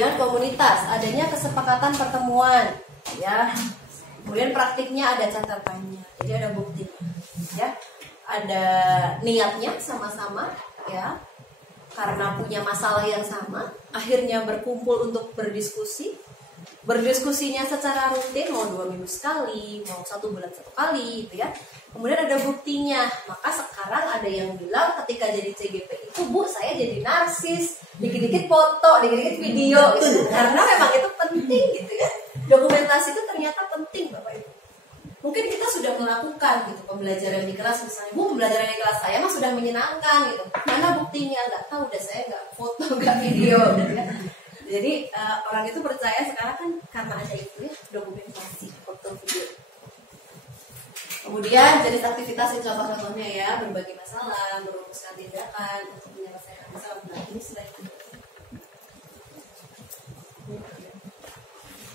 Kemudian komunitas, adanya kesepakatan pertemuan, ya. Kemudian praktiknya ada catatannya, jadi ada buktinya, ya. Ada niatnya sama-sama, ya. Karena punya masalah yang sama, akhirnya berkumpul untuk berdiskusi. Berdiskusinya secara rutin, mau 2 minggu sekali, mau 1 bulan 1 kali, gitu ya. Kemudian ada buktinya. Maka sekarang ada yang bilang ketika jadi CGP itu, Bu, saya jadi narsis, dikit-dikit foto, dikit-dikit video, gitu. Karena memang itu penting, gitu ya. Dokumentasi itu ternyata penting, Bapak Ibu. Mungkin kita sudah melakukan gitu pembelajaran di kelas, misalnya, Bu, pembelajaran di kelas saya mah sudah menyenangkan, gitu. Mana buktinya? Nggak tahu, udah saya nggak foto, nggak video, gitu ya. Jadi orang itu percaya sekarang kan karena ada itu ya, dokumentasi, foto, video. Kemudian jenis aktivitas itu contoh-contohnya ya, berbagi masalah, merumuskan tindakan untuk menyelesaikan masalah. Nah, ini sudah itu.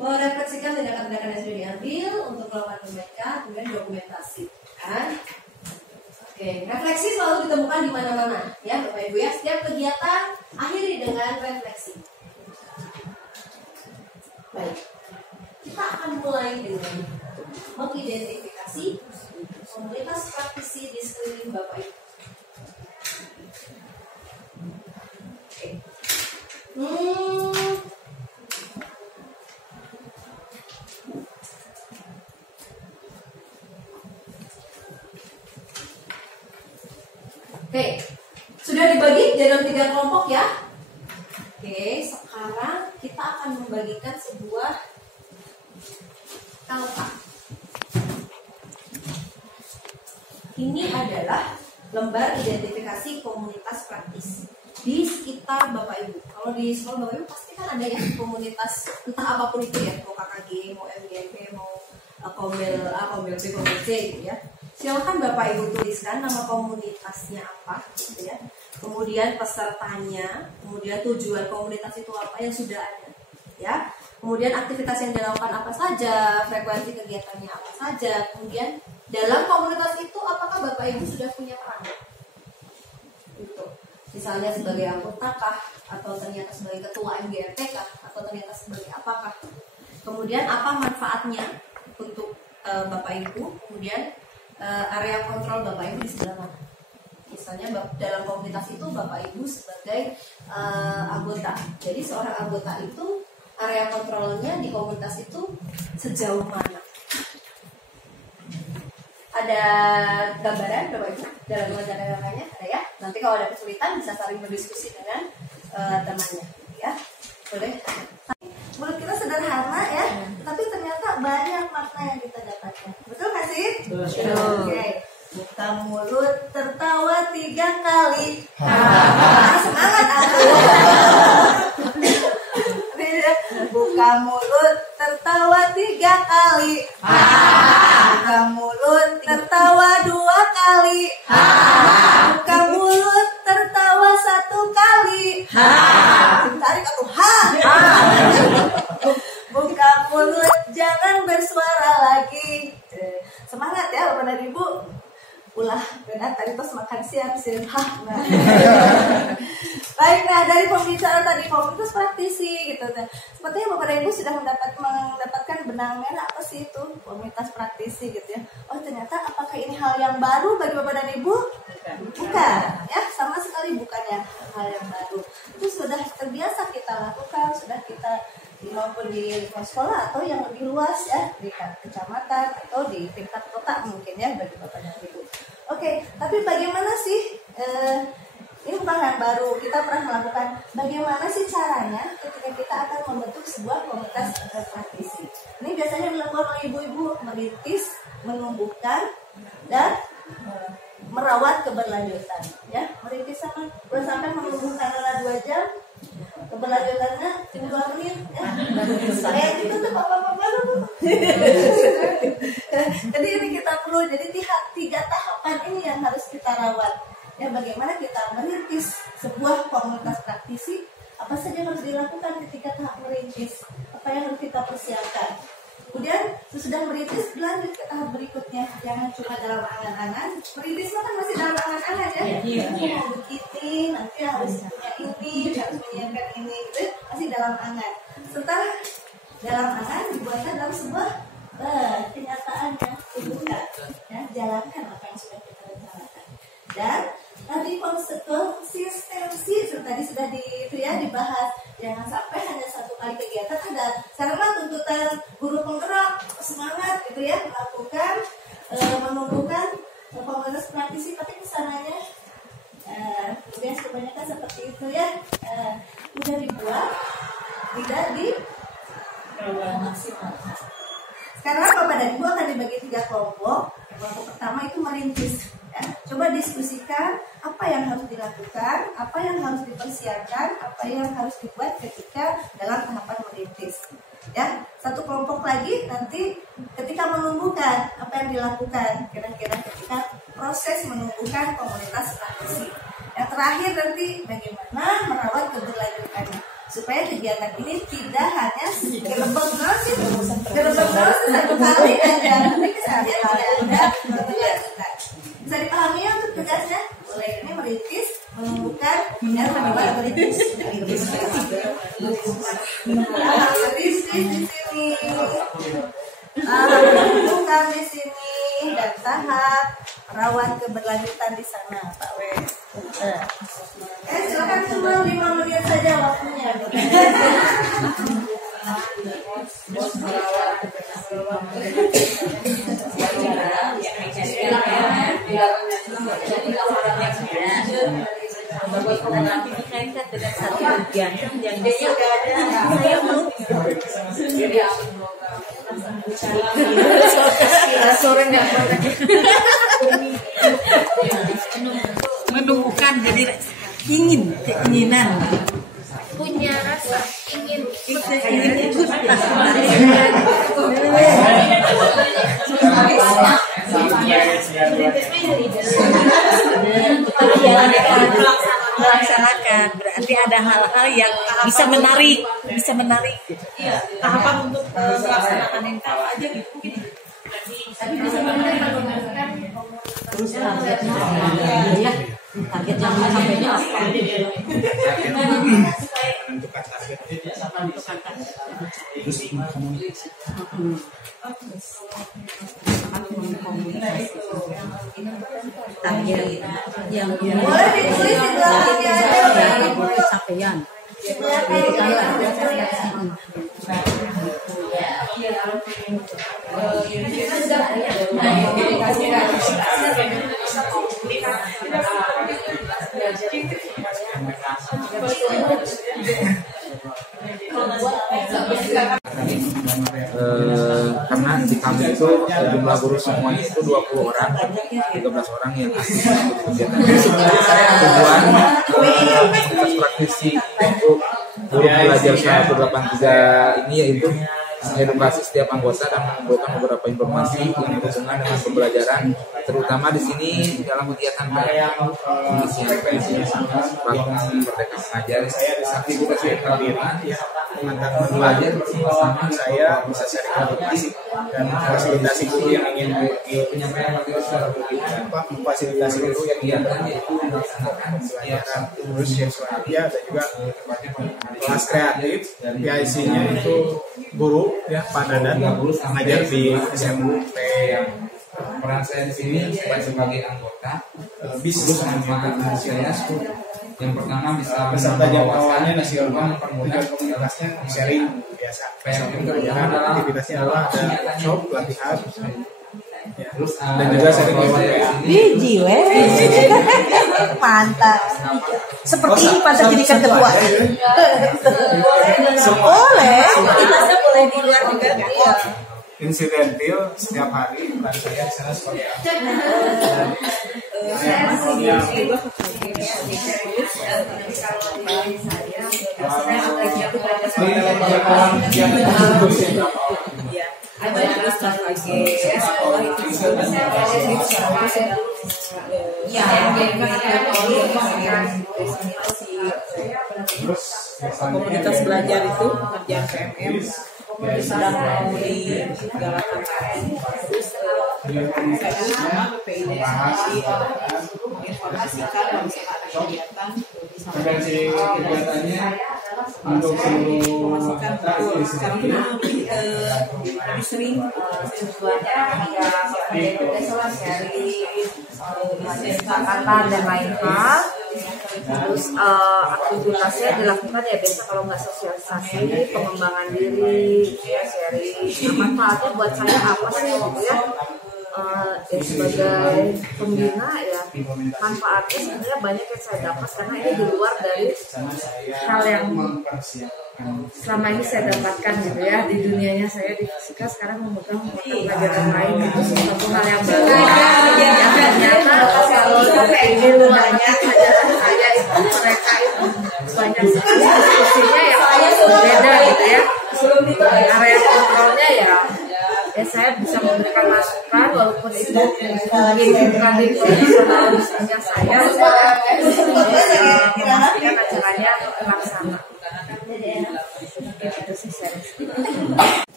Merefleksikan tindakan-tindakan yang sudah diambil untuk melakukan perbaikan, kemudian dokumentasi, kan? Oke, refleksi selalu ditemukan di mana-mana, ya, Bapak Ibu ya. Setiap kegiatan akhiri dengan refleksi. Baik, kita akan mulai dengan mengidentifikasi komunitas praktisi di sekeliling Bapak Ibu. Oke, sudah dibagi dalam 3 kelompok ya. Oke, sekarang kita akan membagikan sebuah kalpa. Ini adalah lembar identifikasi komunitas praktis di sekitar Bapak Ibu. Kalau di sekolah Bapak Ibu pasti kan ada ya komunitas entah apapun itu ya, mau KKG, mau MGMP, mau Komel A, Komel B, Komel C gitu ya. Silakan Bapak Ibu tuliskan nama komunitasnya apa gitu ya. Kemudian pesertanya, kemudian tujuan komunitas itu apa yang sudah ada, ya. Kemudian aktivitas yang dilakukan apa saja, frekuensi kegiatannya apa saja. Kemudian dalam komunitas itu apakah Bapak Ibu sudah punya peran? Gitu. Misalnya sebagai anggota kah, atau ternyata sebagai ketua MGMP kah, atau ternyata sebagai apakah? Kemudian apa manfaatnya untuk Bapak Ibu? Kemudian area kontrol Bapak Ibu di sebelah mana? Misalnya dalam komunitas itu Bapak Ibu sebagai anggota. Jadi seorang anggota itu area kontrolnya di komunitas itu sejauh mana? Ada gambaran Bapak Ibu dalam gambarannya ada ya. Nanti kalau ada kesulitan bisa saling berdiskusi dengan temannya, ya. Boleh. Menurut kita sederhana ya, tapi ternyata banyak makna yang kita dapatkan. Betul nggak sih? Betul. Oke. Buka mulut tertawa 3 kali. Semangat aku. Buka mulut tertawa 3 kali. Buka mulut tertawa 2 kali. Buka mulut tertawa 1 kali. Tarik aku Buka mulut jangan bersuara lagi. Semangat ya Bapak dan Ibu. Ulah benar tadi pas makan siang nah. Baik, nah dari pembicaraan tadi komunitas praktisi gitu. Sepertinya Bapak dan Ibu sudah mendapatkan benang merah apa sih itu komunitas praktisi gitu ya. Oh ternyata apakah ini hal yang baru bagi Bapak dan Ibu? Bukan, ya sama sekali bukannya hal yang baru. Itu sudah terbiasa kita lakukan, sudah kita maupun di sekolah atau yang lebih luas ya di kecamatan atau di tingkat kota mungkin ya bagi Bapak dan Ibu. Oke, tapi bagaimana sih ini bukan yang baru, kita pernah melakukan. Bagaimana sih caranya ketika kita akan membentuk sebuah komunitas praktisi? Ini biasanya dilakukan oleh ibu-ibu, merintis, menumbuhkan dan merawat keberlanjutan. Ya, merintis sama sampai menumbuhkan adalah 2 jam, keberlanjutannya 2 menit. Kayak gitu tuh bapak-bapak dulu. Jadi ini kita perlu, jadi 3 tahapan ini yang harus kita rawat. Ya, bagaimana kita merintis sebuah komunitas praktisi, apa saja yang harus dilakukan ketika tahap merintis, apa yang harus kita persiapkan. Kemudian sesudah merintis lanjut ke tahap berikutnya, jangan cuma dalam angan-angan. Merintis kan masih dalam angan-angan ya. Mau begini, nanti harus punya ini, harus menyiapkan ini, gitu. Masih dalam dalam angan. Setelah dalam angan dibuatkan dalam sebuah kenyataan yang dibuka, ya, jalankan apa yang sudah kita rencanakan. Dan tadi konsistensi tadi sudah dibahas. Jangan sampai hanya satu kali kegiatan ada sarana tuntutan guru penggerak semangat gitu ya melakukan menumbuhkan komunitas praktisi, tapi kesananya kebanyakan seperti itu ya, udah dibuat tidak dimaksimalkan. Sekarang Bapak dan Ibu akan dibagi 3 kelompok. Kelompok pertama itu merintis. Ya. Coba diskusikan apa yang harus dilakukan, apa yang harus dipersiapkan, apa yang harus dibuat ketika dalam tahapan merintis. Ya, satu kelompok lagi nanti ketika menumbuhkan apa yang dilakukan kira-kira ketika proses menumbuhkan komunitas praktisi. Yang terakhir nanti bagaimana merawat keberlanjutannya supaya kegiatan ini tidak hanya gerebek satu kali aja, tapi kesannya tidak ada keberlanjutan. Bisa dipahami ya untuk tugasnya? Boleh, ini merintis, menumbuhkan, dan merawat merintis di sini. Menumbuhkan di sini dan tahap merawat keberlanjutan di sana, Pak W. Silakan cuma 5 menit saja waktunya. Dikaitkan dengan satu kegiatan yang dia nggak ada, saya mau sore nggak menumbuhkan, jadi keinginan punya rasa ingin ikut melaksanakan, berarti ada hal-hal yang bisa menarik iya, tahapan untuk melaksanakan yang kalau aja gitu mungkin Tapi bisa menggunakan terus targetnya ya, targetnya sampainya apa? Menentukan targetnya Terus target yang boleh ditulis di belakangnya aja capaian. Karena di kami itu jumlah guru semuanya itu 20 orang, 13 orang yang kegiatan tujuan komunitas praktisi untuk guru belajar 183 ini yaitu edukasi setiap anggota dan mengumpulkan beberapa informasi yang berhubungan dengan pembelajaran, terutama di sini dalam kegiatan pengisian platform Merdeka Mengajar. Aktivitas yang terdiri antara belajar bersama saya bisa sharing informasi dan fasilitasi guru yang ingin memfasilitasi guru yang ingin pelajaran terus yang selanjutnya ada juga kelas kreatif PIC-nya itu guru ya Pak Dadan mengajar di SMP. Peran saya di sini sebagai anggota bisnis memanfaatkan hasilnya. Yang pertama bisa peserta jam awalnya nasi goreng kemudian komunitasnya sharing biasa. Pembelajaran aktivitasnya adalah ada workshop pelatihan ya. Dan juga sharing lewat Biji mantap. Seperti ini pada jadikan ketua. Boleh. Aktivitasnya boleh di luar juga. Iya. Insidentil setiap hari dan saya di sana seperti apa? komunitas belajar itu pekerjaan PMM sedang mau digalakan terus saya sama PID menginformasikan kalau misalnya ada kegiatan kegiatannya untuk Memastikan betul. Sekarang tuh lebih sering tujuannya ya biasanya sharing kesepakatan dan lain hal. Terus aktivitasnya dilakukan ya biasa kalau nggak sosialisasi, pengembangan diri, ya sharing. Manfaatnya buat saya apa sih gitu ya? Ya sebagai pembina ya manfaatnya sebenarnya banyak yang saya dapat karena ini di luar dari hal yang selama ini saya dapatkan gitu ya di dunianya saya di fisika sekarang memegang pelajaran lain itu sesuatu hal yang baru yang ternyata kalau ini banyak pelajaran saya itu mereka itu banyak sekali diskusinya yang berbeda gitu ya area kontrolnya ya saya bisa memberikan masukan walaupun itu mungkin bukan di profesional bisnisnya saya memastikan acaranya terlaksana.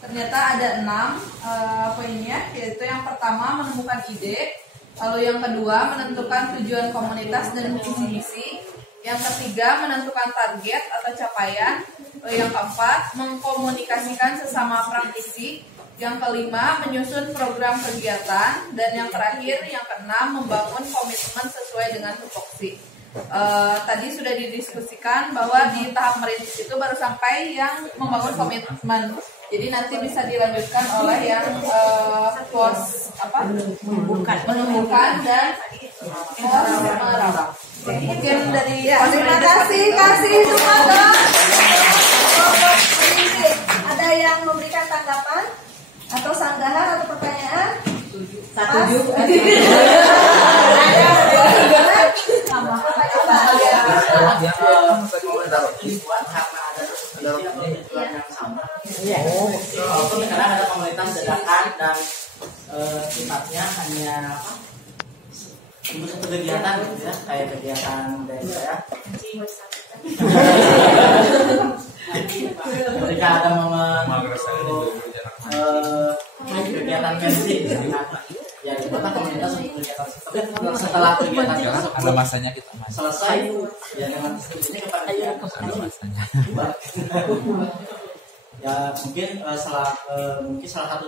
ternyata ada 6 poinnya, yaitu yang pertama menemukan ide, lalu yang kedua menentukan tujuan komunitas dan visi misi, yang ketiga menentukan target atau capaian, lalu yang keempat mengkomunikasikan sesama praktisi, yang kelima menyusun program kegiatan, dan yang terakhir yang keenam membangun komitmen sesuai dengan tupoksi. Tadi sudah didiskusikan bahwa di tahap merintis itu baru sampai yang membangun komitmen. Jadi nanti bisa dilanjutkan oleh yang menumbuhkan dan meraba. Mungkin dari terima kasih semua dong. Ada yang memberikan tanggapan atau sanggahan atau pertanyaan? Sekarang ada komunitas dadakan dan sifatnya hanya untuk satu kegiatan gitu ya, kayak kegiatan dari saya. Ketika ada momen kegiatan pensi, ya itu kan komunitas untuk kegiatan setelah kegiatan tersebut Ada masanya kita selesai, ya dengan diskusinya kepada ya mungkin salah satu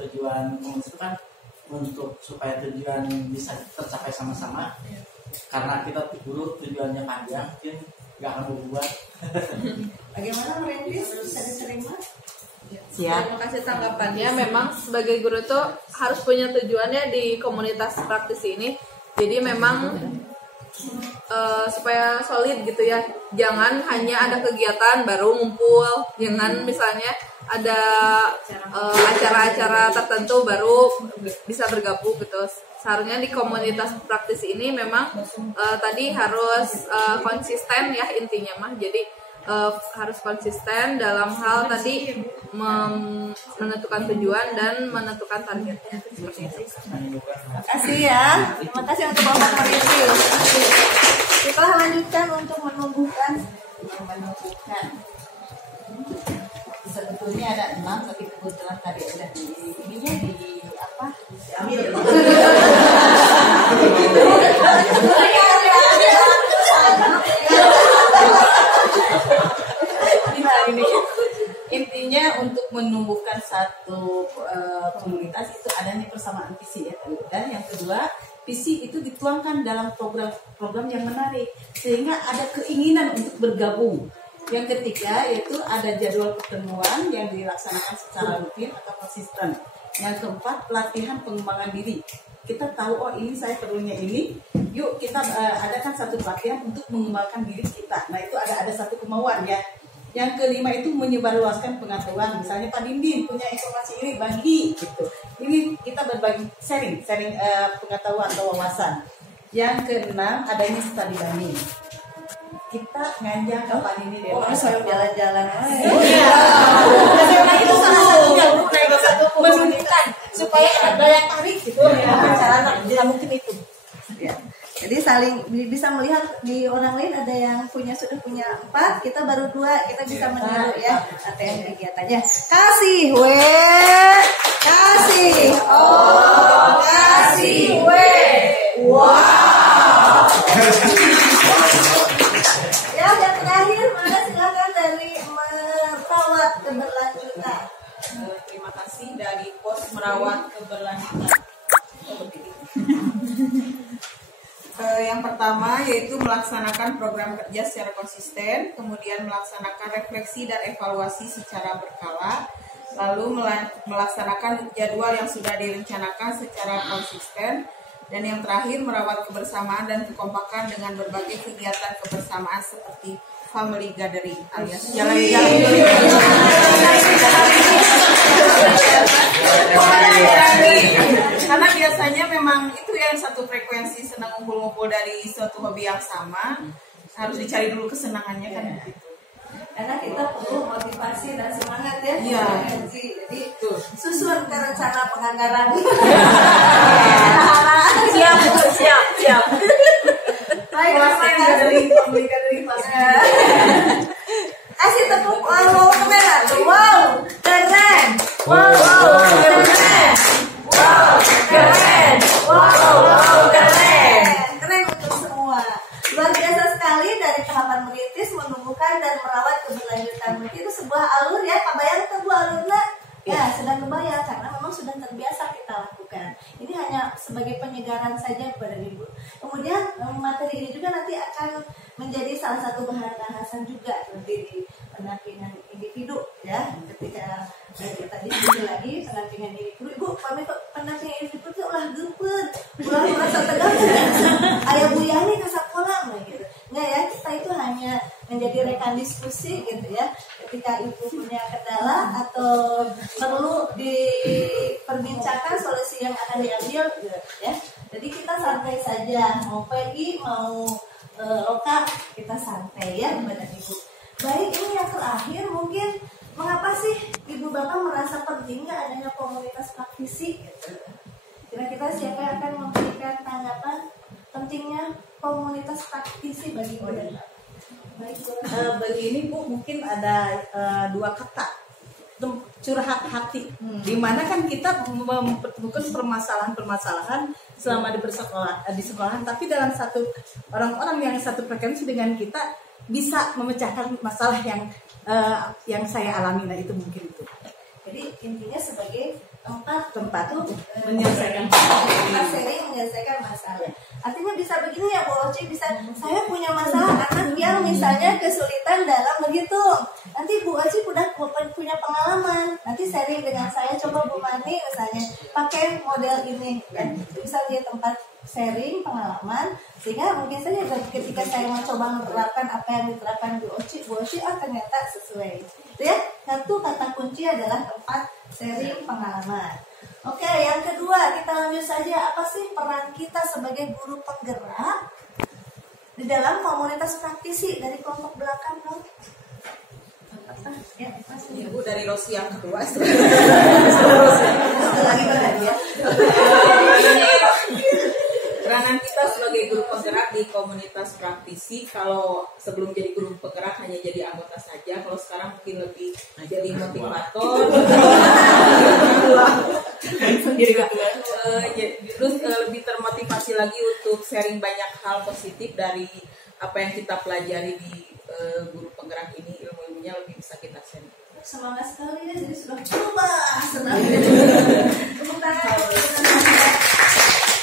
tujuan komunitas itu kan untuk supaya tujuan bisa tercapai sama-sama, karena kita guru tujuannya panjang mungkin nggak akan berubah. Bagaimana merintis bisa diterima? Terima kasih tanggapannya. Memang sebagai guru tuh harus punya tujuannya di komunitas praktisi ini. Jadi memang supaya solid gitu ya. Jangan hanya ada kegiatan baru ngumpul. Jangan misalnya ada acara-acara tertentu baru bisa bergabung gitu. Seharusnya di komunitas praktisi ini memang tadi harus konsisten ya intinya mah. Jadi harus konsisten dalam hal tadi menentukan tujuan dan menentukan targetnya seperti itu. Terima kasih ya. Terima kasih untuk Bapak mereview. Kita lanjutkan untuk menumbuhkan. Sebetulnya ada 6 tapi kebetulan tadi udah ininya di apa? Diambil. Intinya untuk menumbuhkan satu komunitas itu adanya persamaan visi ya. Dan yang kedua, visi itu dituangkan dalam program yang menarik sehingga ada keinginan untuk bergabung. Yang ketiga yaitu ada jadwal pertemuan yang dilaksanakan secara rutin atau konsisten. Yang keempat, pelatihan pengembangan diri. Kita tahu oh ini saya perlunya ini, yuk kita adakan satu pelatihan untuk mengembangkan diri kita. Nah itu ada satu kemauan ya. Yang kelima itu menyebarluaskan pengetahuan. Misalnya Pak Dindin punya informasi ini bagi gitu. Ini kita berbagi sharing pengetahuan atau wawasan. Yang keenam adanya studi banding. Kita ngajak ke Pak Dindin deh. Saya jalan-jalan. Iya. Nah itu salah satu menunjukkan supaya ada daya tarik gitu ya. Cara tidak mungkin itu. Ya. Jadi saling bisa melihat di orang lain ada yang sudah punya 4, kita baru 2, kita bisa meniru ya ATM kegiatannya. Kasih kasih wow. Ya yang terakhir fungsi dari pos merawat keberlanjutan. Yang pertama yaitu melaksanakan program kerja secara konsisten, kemudian melaksanakan refleksi dan evaluasi secara berkala, lalu melaksanakan jadwal yang sudah direncanakan secara konsisten, dan yang terakhir merawat kebersamaan dan kekompakan dengan berbagai kegiatan kebersamaan seperti family gathering alias jalan-jalan. Karena biasanya memang itu ya satu frekuensi, senang ngumpul-ngumpul dari suatu hobi yang sama, harus dicari dulu kesenangannya kan gitu. Karena kita perlu motivasi dan semangat ya. Iya. Jadi susun ke rencana penganggaran. Siap. Baik, terima kasih. Kasih tepuk wow kamera. Wow, keren. Wow, keren. Wow, keren. Wow, keren. Keren untuk semua. Luar biasa sekali dari tahapan merintis, menumbuhkan dan merawat keberlanjutan. Itu sebuah alur ya, kebayang itu Bu alurnya? Ya, sudah kebayang karena memang sudah terbiasa kita lakukan. Ini hanya sebagai penyegaran saja kepada Ibu. Kemudian materi ini juga nanti akan menjadi salah satu bahan bahasan juga nanti di pendampingan individu ya. Ketika tadi lagi pendampingan individu, Ibu kami pendampingan individu itu ulah geupeur, ulah merasa tegang. Ayah Bu Yani ke sekolah gitu. Enggak ya, kita itu hanya menjadi rekan diskusi gitu ya. Ketika Ibu punya kendala atau perlu diperbincangkan solusi yang akan diambil gitu ya. Jadi kita santai saja, mau pergi mau loka kita santai ya kepada Ibu. Baik, ini yang terakhir mungkin mengapa sih Ibu Bapak merasa penting nggak adanya komunitas praktisi gitu. Kira-kira siapa yang akan memberikan tanggapan pentingnya komunitas praktisi bagi Ibu Bapak? Baik, Bagi ini Bu mungkin ada dua kata, curhat hati. Dimana kan kita mempertemukan permasalahan-permasalahan selama di sekolahan, tapi dalam satu orang-orang yang satu frekuensi dengan kita bisa memecahkan masalah yang saya alami. Nah itu mungkin itu. jadi intinya sebagai tempat Tempat menyelesaikan sering menyelesaikan masalah. Artinya bisa begini ya Bu Oci, bisa saya punya masalah anak yang misalnya kesulitan dalam berhitung. Nanti Bu Oci udah punya pengalaman, nanti sharing dengan saya, coba Bu Mani misalnya pakai model ini dan bisa di tempat sharing pengalaman, sehingga mungkin saja ketika saya mau coba menerapkan apa yang diterapkan Bu Oci ternyata sesuai. Ya, satu kata kunci adalah tempat sharing pengalaman. Oke, yang kedua kita lanjut saja, apa sih peran kita sebagai guru penggerak di dalam komunitas praktisi dari kelompok belakang dong? Ya, Ibu dari Rosi yang kedua. lagi bahagia. Peranan kita sebagai guru penggerak di komunitas praktisi, kalau sebelum jadi guru penggerak hanya jadi anggota saja, kalau sekarang mungkin lebih jadi motivator, terus lebih termotivasi lagi untuk sharing banyak hal positif dari apa yang kita pelajari di guru penggerak ini, ilmu-ilmunya lebih bisa kita share. Semangat sekali ya, jadi sudah berubah senang. Tepuk tangan.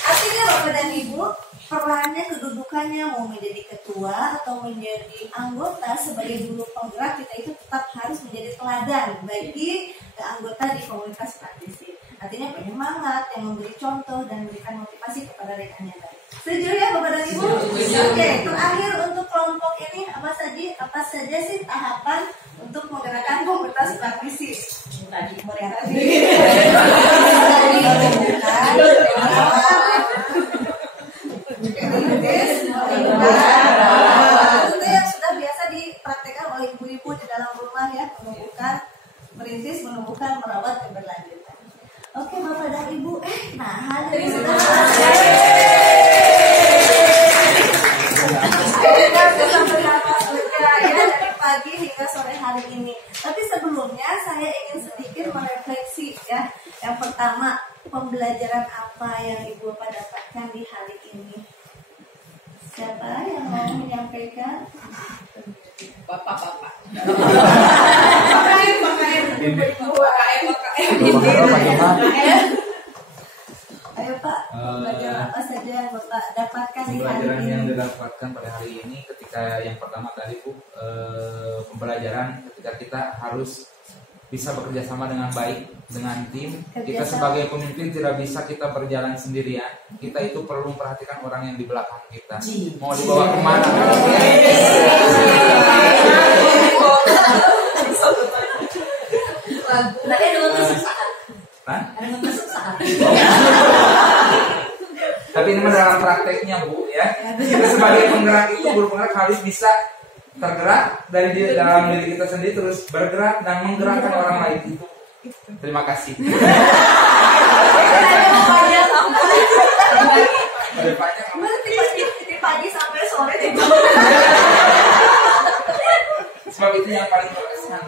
Artinya Bapak dan Ibu, perannya, kedudukannya mau menjadi ketua atau menjadi anggota sebagai guru penggerak, kita itu tetap harus menjadi teladan bagi anggota di komunitas praktisi. Artinya penyemangat, yang memberi contoh dan memberikan motivasi kepada rekannya tadi. Setuju ya Bapak dan Ibu? Oke, terakhir untuk kelompok ini apa saja sih tahapan untuk menggerakkan komunitas praktisi? Tadi. Itu yang sudah biasa dipraktekkan oleh ibu-ibu di dalam rumah ya, merintis, menumbuhkan, merawat keberlanjutan. Oke Bapak dan Ibu, nah jadi sudah dari pagi hingga sore hari ini. Tapi sebelumnya saya ingin sedikit merefleksi ya. Yang pertama, pembelajaran apa yang Ibu Bapak dapatkan di hari ini? Siapa yang mau menyampaikan? Bapak-bapak. Pakai. Ayo Pak, pembelajaran apa saja yang Bapak dapatkan di hari Pembelajaran ini? yang didapatkan pada hari ini ketika yang pertama tadi Bu, pembelajaran ketika kita harus bisa bekerja sama dengan baik dengan tim. Kita sebagai pemimpin tidak bisa kita berjalan sendirian. Kita itu perlu memperhatikan orang yang di belakang kita. Mau dibawa kemana? Tadi ada masuk saat. Hah? Ada masuk saat. Tapi ini mah dalam prakteknya Bu ya. Kita sebagai penggerak itu, guru penggerak harus bisa tergerak dari dalam diri kita sendiri terus bergerak dan menggerakkan orang lain itu. Terima kasih. Titip pagi sampai sore. Sebab itu yang paling berkesan.